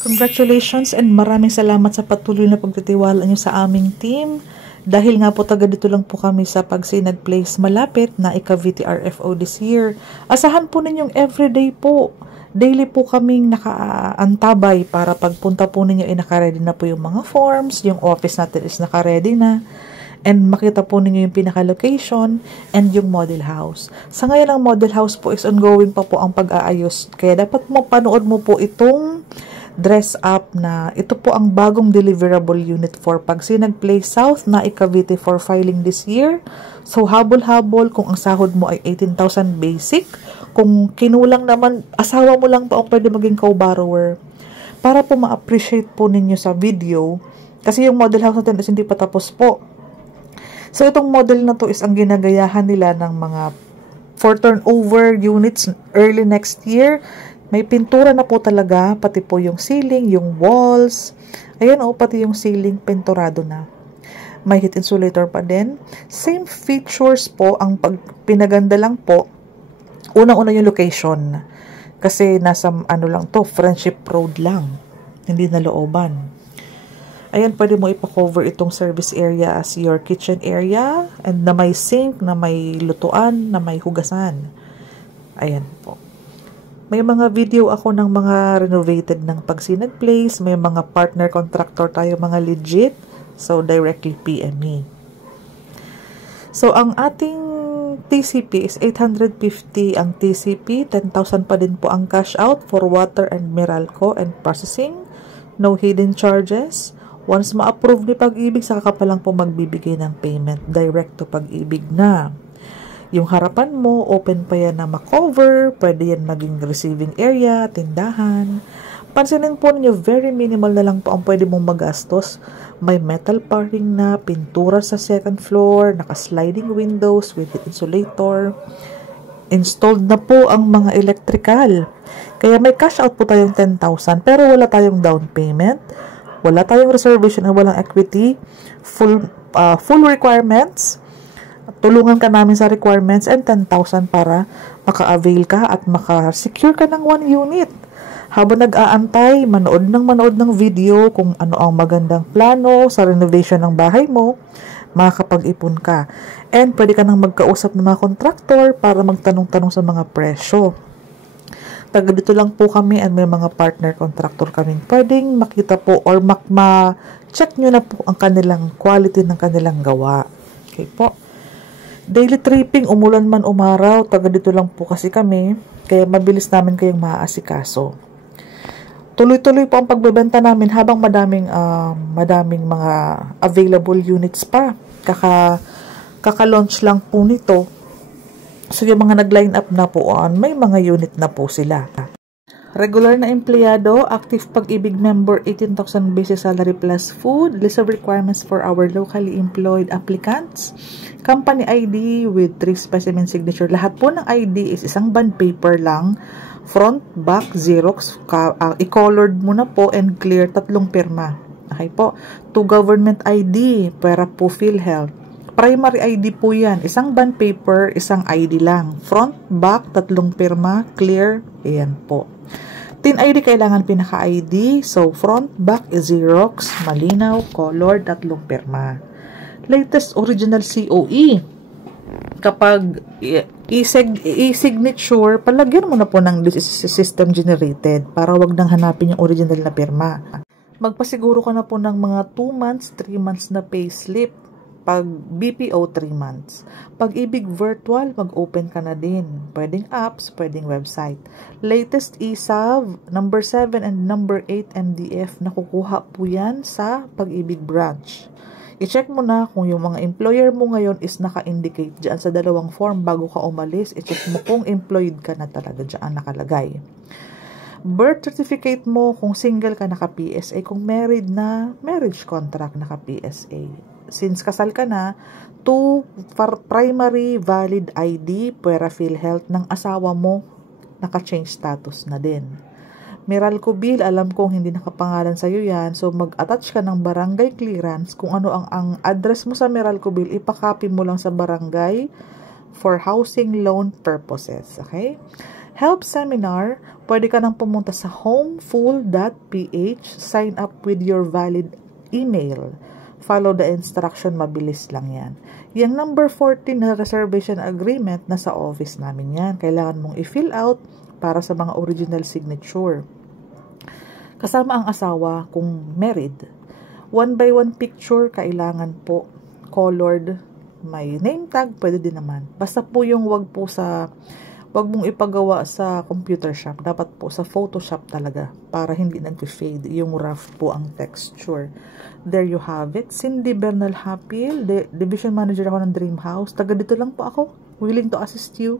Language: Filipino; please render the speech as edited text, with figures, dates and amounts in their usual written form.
Congratulations and maraming salamat sa patuloy na pagtitiwala niyo sa aming team. Dahil nga po taga dito lang po kami sa Pagsinag Place malapit na ika-VT RFO this year. Asahan po ninyong everyday po. Daily po kaming nakaantabay para pagpunta po ninyo ay naka-ready na po yung mga forms, yung office natin is naka-ready na. And makita po ninyo yung pinaka-location and yung model house. Sa ngayon ang model house po is ongoing pa po ang pag-aayos. Kaya dapat mo panood mo po itong dress up na ito po ang bagong deliverable unit for Pagsinag Place South na ika-VT for filing this year. So habol-habol kung ang sahod mo ay 18,000 basic. Kung kinulang naman, asawa mo lang pa ang pwede maging co-borrower. Para po ma-appreciate po ninyo sa video. Kasi yung model house natin is hindi pa tapos po. So itong model na to is ang ginagayahan nila ng mga for turnover units early next year. May pintura na po talaga, pati po yung ceiling, yung walls. Ayan o, pati yung ceiling, pinturado na. May heat insulator pa din. Same features po, ang pinaganda lang po, unang-una yung location. Kasi nasa, lang to, Friendship Road lang. Hindi na looban. Ayan, pwede mo ipa-cover itong service area as your kitchen area. And na may sink, na may lutuan, na may hugasan. Ayan po. May mga video ako ng mga renovated ng Pagsinag Place. May mga partner contractor tayo, mga legit. So, directly PM me. So, ang ating TCP is 850 ang TCP. 10,000 pa din po ang cash out for water and Meralco and processing. No hidden charges. Once ma-approve ni Pag-ibig, saka ka pa lang po magbibigay ng payment. Direct to Pag-ibig na. Yung harapan mo, open pa yan na makover, pwede yan maging receiving area, tindahan. Pansinin po ninyo, very minimal na lang po ang pwede mong magastos. May metal paring na, pintura sa second floor, naka-sliding windows with insulator. Installed na po ang mga electrical. Kaya may cash out po tayong 10,000 pero wala tayong down payment. Wala tayong reservation at walang equity. Full requirements. Tulungan ka namin sa requirements and 10,000 para maka-avail ka at maka-secure ka ng 1 unit. Habang nag-aantay, manood ng video kung ano ang magandang plano sa renovation ng bahay mo, makakapag-ipon ka. And pwede ka nang magkausap ng mga contractor para magtanong-tanong sa mga presyo. Taga dito lang po kami and may mga partner contractor kaming pwedeng makita po or ma-check nyo na po ang kanilang quality ng kanilang gawa. Okay po. Daily tripping, umulan man umaraw, taga dito lang po kasi kami, kaya mabilis namin kayong maaasikaso. Tuloy-tuloy po ang pagbebenta namin habang madaming mga available units pa. Kaka-launch lang po nito. So yung mga nag-line up na po may mga unit na po sila. Regular na empleyado, active Pag-ibig member, 18,000 basic salary plus food, list of requirements for our locally employed applicants, company ID with 3 specimen signature. Lahat po ng ID is isang bond paper lang, front, back, Xerox, i-colored mo na po and clear, 3 pirma. Okay po. 2 government ID, para po PhilHealth. Primary ID po yan, isang bond paper, isang ID lang. Front, back, 3 pirma, clear, ayan po. Tin ID kailangan pinaka-ID. So, front, back, Xerox, malinaw, color, 3 pirma. Latest original COE. Kapag e-signature, palagyan mo na po ng this is system generated para wag nang hanapin yung original na pirma. Magpasiguro ka na po ng mga 2 months, 3 months na payslip. Pag BPO, 3 months. Pag-ibig virtual, mag-open ka na din. Pwedeng apps, pwedeng website. Latest ESAV, number 7 and number 8 MDF, nakukuha po yan sa Pag-ibig branch. I-check mo na kung yung mga employer mo ngayon is naka-indicate dyan sa 2 form bago ka umalis. I-check mo kung employed ka na talaga dyan nakalagay. Birth certificate mo, kung single ka naka-PSA, kung married na, marriage contract naka-PSA. Since kasal ka na, 2 primary valid ID, pwera PhilHealth ng asawa mo, naka-change status na din. Meralco bill, alam kong hindi nakapangalan sa'yo yan, so mag-attach ka ng barangay clearance. Kung ano ang address mo sa Meralco bill, ipakopy mo lang sa barangay for housing loan purposes. Okay? Help seminar, pwede ka nang pumunta sa homeful.ph, sign up with your valid email. Follow the instruction, mabilis lang yan. Yung number 14 na reservation agreement, nasa office namin yan. Kailangan mong i-fill out para sa mga original signature. Kasama ang asawa kung married. 1x1 picture, kailangan po. Colored, may name tag, pwede din naman. Basta po yung wag mong ipagawa sa computer shop. Dapat po sa Photoshop talaga para hindi nag-fade. Yung rough po ang texture. There you have it. Cindy Bernal Hapil, Division Manager ako ng Dream House. Taga dito lang po ako. Willing to assist you.